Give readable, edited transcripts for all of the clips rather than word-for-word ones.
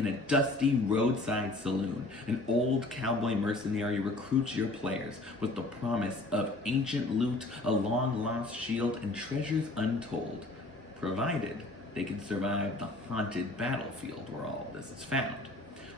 In a dusty roadside saloon, an old cowboy mercenary recruits your players with the promise of ancient loot, a long-lost shield, and treasures untold, provided they can survive the haunted battlefield where all of this is found.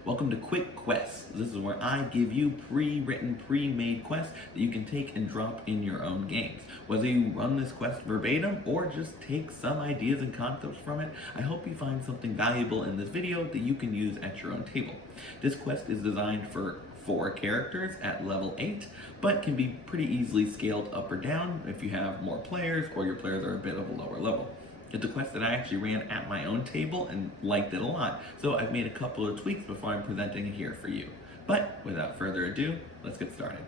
Welcome to Quick Quests. This is where I give you pre-written, pre-made quests that you can take and drop in your own games. Whether you run this quest verbatim or just take some ideas and concepts from it, I hope you find something valuable in this video that you can use at your own table. This quest is designed for 4 characters at level 8, but can be pretty easily scaled up or down if you have more players or your players are a bit of a lower level. It's a quest that I actually ran at my own table and liked it a lot, so I've made a couple of tweaks before I'm presenting it here for you. But without further ado, let's get started.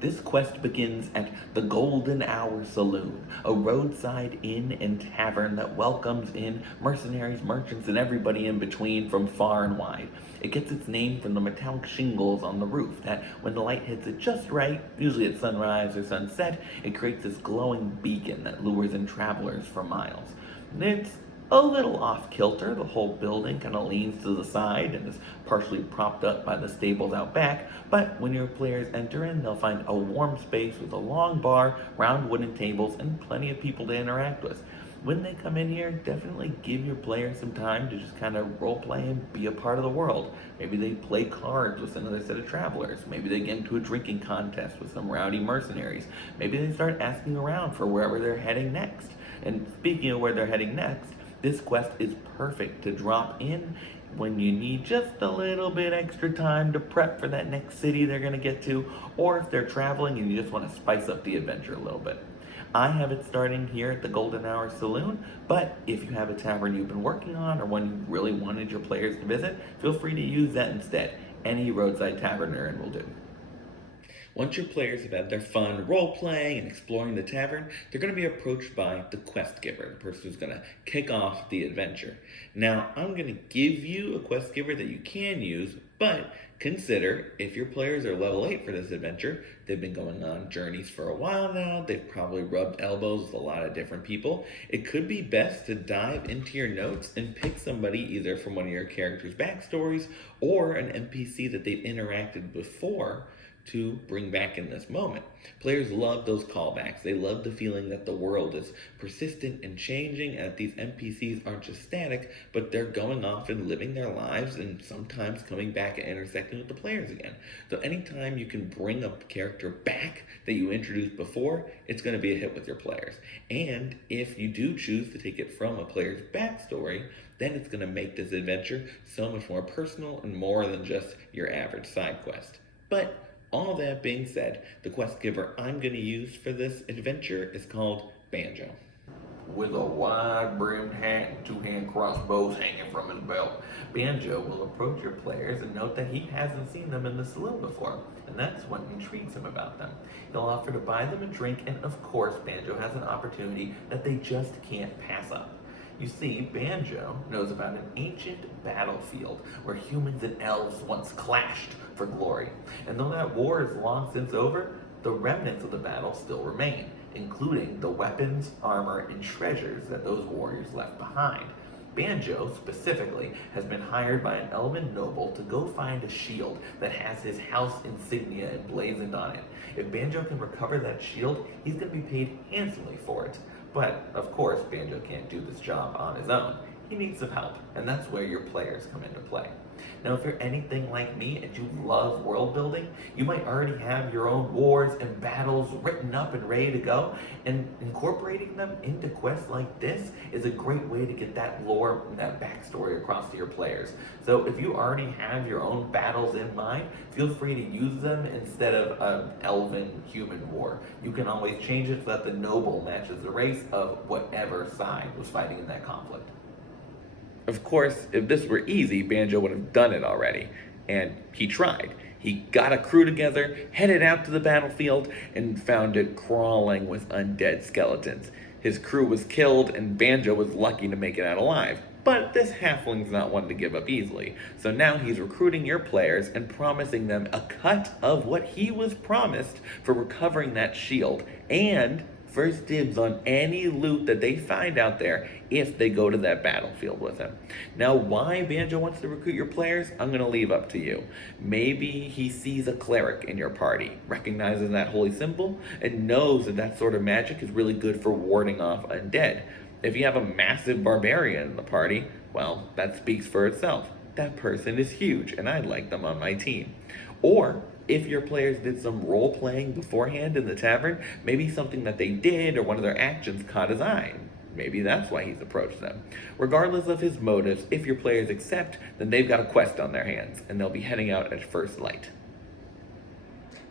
This quest begins at the Golden Hour Saloon, a roadside inn and tavern that welcomes in mercenaries, merchants, and everybody in between from far and wide. It gets its name from the metallic shingles on the roof that, when the light hits it just right, usually at sunrise or sunset, it creates this glowing beacon that lures in travelers for miles. And it's a little off-kilter. The whole building kind of leans to the side and is partially propped up by the stables out back, but when your players enter in, they'll find a warm space with a long bar, round wooden tables, and plenty of people to interact with. When they come in here, definitely give your players some time to just kind of roleplay and be a part of the world. Maybe they play cards with another set of travelers. Maybe they get into a drinking contest with some rowdy mercenaries. Maybe they start asking around for wherever they're heading next. And speaking of where they're heading next, this quest is perfect to drop in when you need just a little bit extra time to prep for that next city they're going to get to, or if they're traveling and you just want to spice up the adventure a little bit. I have it starting here at the Golden Hour Saloon, but if you have a tavern you've been working on or one you really wanted your players to visit, feel free to use that instead. Any roadside tavern you're in will do. Once your players have had their fun role-playing and exploring the tavern, they're going to be approached by the quest giver, the person who's going to kick off the adventure. Now, I'm going to give you a quest giver that you can use, but consider if your players are level 8 for this adventure, they've been going on journeys for a while now, they've probably rubbed elbows with a lot of different people, it could be best to dive into your notes and pick somebody either from one of your characters' backstories or an NPC that they've interacted before to bring back in this moment. Players love those callbacks. They love the feeling that the world is persistent and changing, and that these NPCs aren't just static, but they're going off and living their lives and sometimes coming back and intersecting with the players again. So anytime you can bring a character back that you introduced before, it's going to be a hit with your players. And if you do choose to take it from a player's backstory, then it's going to make this adventure so much more personal and more than just your average side quest. But all that being said, the quest giver I'm going to use for this adventure is called Banjo. With a wide-brimmed hat and 2-hand crossbows hanging from his belt, Banjo will approach your players and note that he hasn't seen them in the saloon before, and that's what intrigues him about them. He'll offer to buy them a drink, and of course, Banjo has an opportunity that they just can't pass up. You see, Banjo knows about an ancient battlefield where humans and elves once clashed for glory. And though that war is long since over, the remnants of the battle still remain, including the weapons, armor, and treasures that those warriors left behind. Banjo, specifically, has been hired by an elven noble to go find a shield that has his house insignia emblazoned on it. If Banjo can recover that shield, he's going to be paid handsomely for it. But, of course, Banjo can't do this job on his own. He needs some help, and that's where your players come into play. Now, if you're anything like me and you love world building, you might already have your own wars and battles written up and ready to go, and incorporating them into quests like this is a great way to get that lore and that backstory across to your players. So if you already have your own battles in mind, feel free to use them instead of an elven human war. You can always change it so that the noble matches the race of whatever side was fighting in that conflict. Of course, if this were easy, Banjo would have done it already, and he tried. He got a crew together, headed out to the battlefield, and found it crawling with undead skeletons. His crew was killed, and Banjo was lucky to make it out alive. But this halfling's not one to give up easily, so now he's recruiting your players and promising them a cut of what he was promised for recovering that shield, and first dibs on any loot that they find out there if they go to that battlefield with him. Now, why Banjo wants to recruit your players, I'm going to leave up to you. Maybe he sees a cleric in your party, recognizes that holy symbol, and knows that that sort of magic is really good for warding off undead. If you have a massive barbarian in the party, well, that speaks for itself. That person is huge, and I'd like them on my team. Or, if your players did some role playing beforehand in the tavern, maybe something that they did or one of their actions caught his eye. Maybe that's why he's approached them. Regardless of his motives, if your players accept, then they've got a quest on their hands, and they'll be heading out at first light.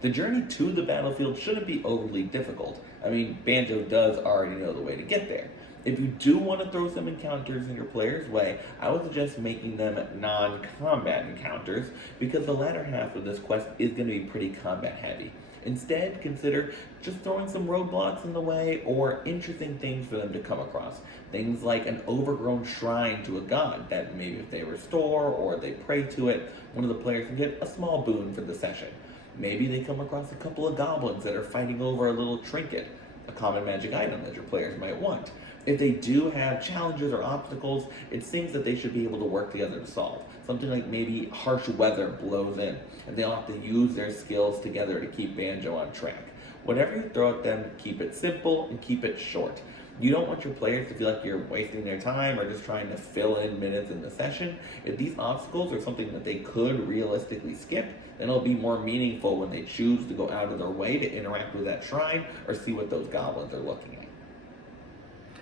The journey to the battlefield shouldn't be overly difficult. I mean, Banjo does already know the way to get there. If you do want to throw some encounters in your player's way, I would suggest making them non-combat encounters, because the latter half of this quest is going to be pretty combat heavy. Instead, consider just throwing some roadblocks in the way or interesting things for them to come across. Things like an overgrown shrine to a god that maybe if they restore or they pray to it, one of the players can get a small boon for the session. Maybe they come across a couple of goblins that are fighting over a little trinket, a common magic item that your players might want. If they do have challenges or obstacles, it seems that they should be able to work together to solve. Something like maybe harsh weather blows in, and they'll have to use their skills together to keep Banjo on track. Whatever you throw at them, keep it simple and keep it short. You don't want your players to feel like you're wasting their time or just trying to fill in minutes in the session. If these obstacles are something that they could realistically skip, then it'll be more meaningful when they choose to go out of their way to interact with that shrine or see what those goblins are looking at.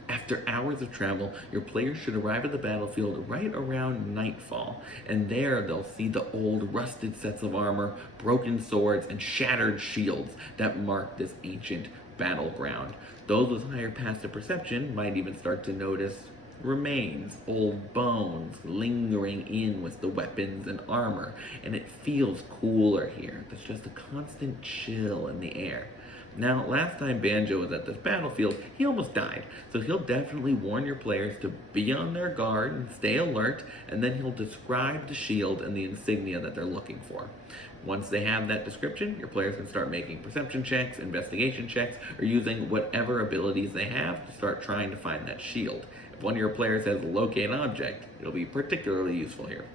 After hours of travel, your players should arrive at the battlefield right around nightfall, and there they'll see the old rusted sets of armor, broken swords, and shattered shields that mark this ancient battleground. Those with higher passive perception might even start to notice remains, old bones lingering in with the weapons and armor, and it feels cooler here. There's just a constant chill in the air. Now, last time Banjo was at this battlefield, he almost died, so he'll definitely warn your players to be on their guard and stay alert, and then he'll describe the shield and the insignia that they're looking for. Once they have that description, your players can start making perception checks, investigation checks, or using whatever abilities they have to start trying to find that shield. If one of your players has locate object, it'll be particularly useful here.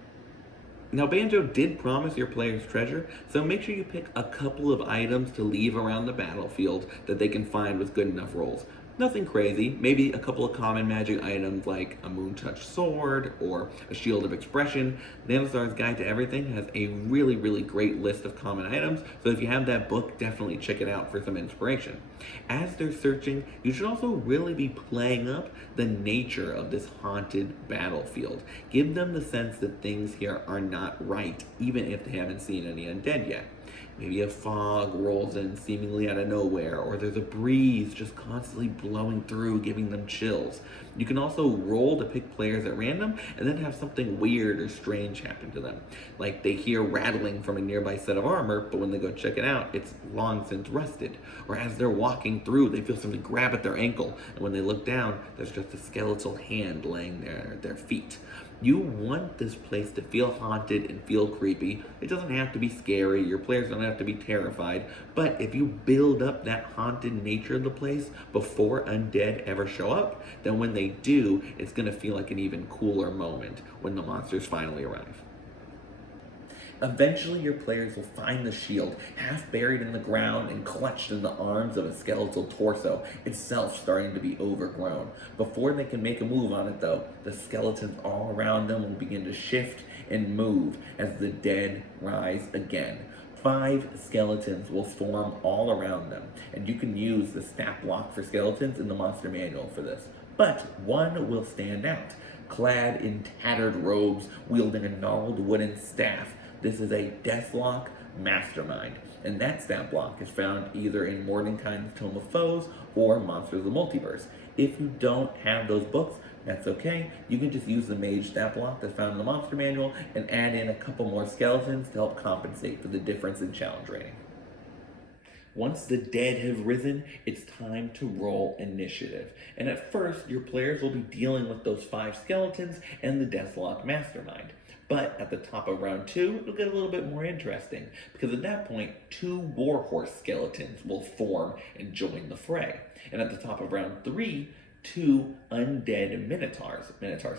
Now, Banjo did promise your players treasure, so make sure you pick a couple of items to leave around the battlefield that they can find with good enough rolls. Nothing crazy, maybe a couple of common magic items like a moon-touched sword or a shield of expression. Nanostar's Guide to Everything has a really great list of common items, so if you have that book, definitely check it out for some inspiration. As they're searching, you should also really be playing up the nature of this haunted battlefield. Give them the sense that things here are not right, even if they haven't seen any undead yet. Maybe a fog rolls in seemingly out of nowhere, or there's a breeze just constantly blowing through, giving them chills. You can also roll to pick players at random, and then have something weird or strange happen to them. Like they hear rattling from a nearby set of armor, but when they go check it out, it's long since rusted. Or as they're walking through, they feel something grab at their ankle, and when they look down, there's just a skeletal hand laying there at their feet. You want this place to feel haunted and feel creepy. It doesn't have to be scary, your players don't have to be terrified, but if you build up that haunted nature of the place before undead ever show up, then when they do, it's going to feel like an even cooler moment when the monsters finally arrive. Eventually, your players will find the shield, half buried in the ground and clutched in the arms of a skeletal torso, itself starting to be overgrown. Before they can make a move on it though, the skeletons all around them will begin to shift and move as the dead rise again. 5 skeletons will form all around them, and you can use the stat block for skeletons in the monster manual for this. But one will stand out, clad in tattered robes, wielding a gnarled wooden staff. This is a Deathlock Mastermind, and that stat block is found either in Mordenkainen's Tome of Foes or Monsters of the Multiverse. If you don't have those books, that's okay. You can just use the mage stat block that's found in the Monster Manual and add in a couple more skeletons to help compensate for the difference in challenge rating. Once the dead have risen, it's time to roll initiative. And at first, your players will be dealing with those 5 skeletons and the Deathlock Mastermind. But at the top of round 2, it'll get a little bit more interesting, because at that point, 2 Warhorse skeletons will form and join the fray. And at the top of round 3, 2 Undead Minotaur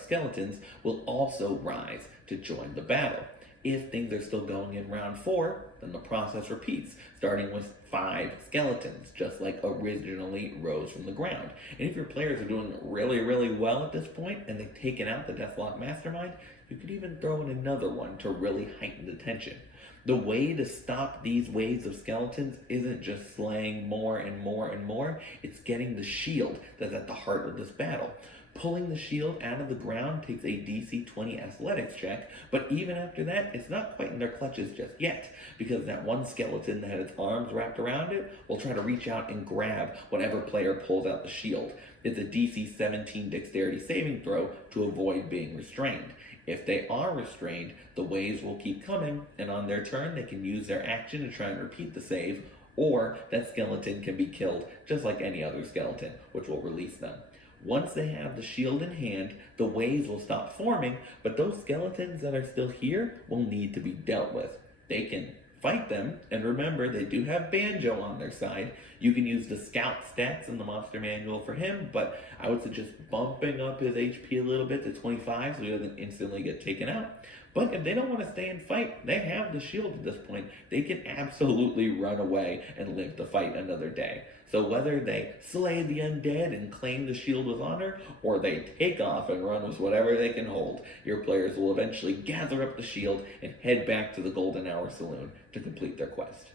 skeletons, will also rise to join the battle. If things are still going in round 4, then the process repeats, starting with 5 skeletons, just like originally rose from the ground. And if your players are doing really well at this point, and they've taken out the Deathlock Mastermind, you could even throw in another one to really heighten the tension. The way to stop these waves of skeletons isn't just slaying more and more, it's getting the shield that's at the heart of this battle. Pulling the shield out of the ground takes a DC 20 athletics check, but even after that, it's not quite in their clutches just yet, because that one skeleton that had its arms wrapped around it will try to reach out and grab whatever player pulls out the shield. It's a DC 17 dexterity saving throw to avoid being restrained. If they are restrained, the waves will keep coming, and on their turn, they can use their action to try and repeat the save, or that skeleton can be killed just like any other skeleton, which will release them. Once they have the shield in hand, the waves will stop forming, but those skeletons that are still here will need to be dealt with. They can fight them, and remember, they do have Banjo on their side. You can use the scout stats in the monster manual for him, but I would suggest bumping up his HP a little bit to 25 so he doesn't instantly get taken out. But if they don't want to stay and fight, they have the shield at this point. They can absolutely run away and live to fight another day. So whether they slay the undead and claim the shield with honor, or they take off and run with whatever they can hold, your players will eventually gather up the shield and head back to the Golden Hour Saloon to complete their quest.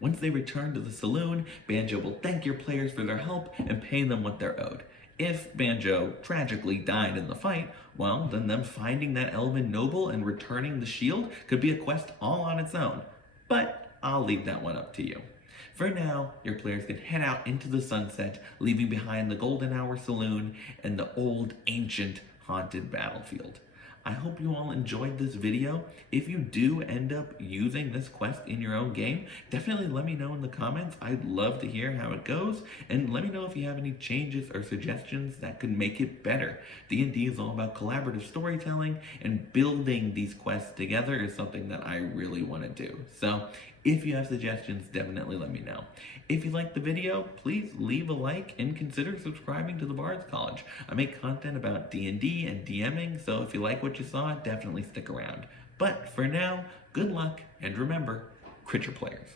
Once they return to the saloon, Banjo will thank your players for their help and pay them what they're owed. If Banjo tragically died in the fight, well, then them finding that elven noble and returning the shield could be a quest all on its own. But I'll leave that one up to you. For now, your players can head out into the sunset, leaving behind the Golden Hour Saloon and the old, ancient, haunted battlefield. I hope you all enjoyed this video. If you do end up using this quest in your own game, definitely let me know in the comments. I'd love to hear how it goes, and let me know if you have any changes or suggestions that could make it better. D&D is all about collaborative storytelling, and building these quests together is something that I really want to do. So if you have suggestions, definitely let me know. If you liked the video, please leave a like and consider subscribing to the Bard's College. I make content about D&D and DMing, so if you like what you saw, definitely stick around. But for now, good luck, and remember, crit your players.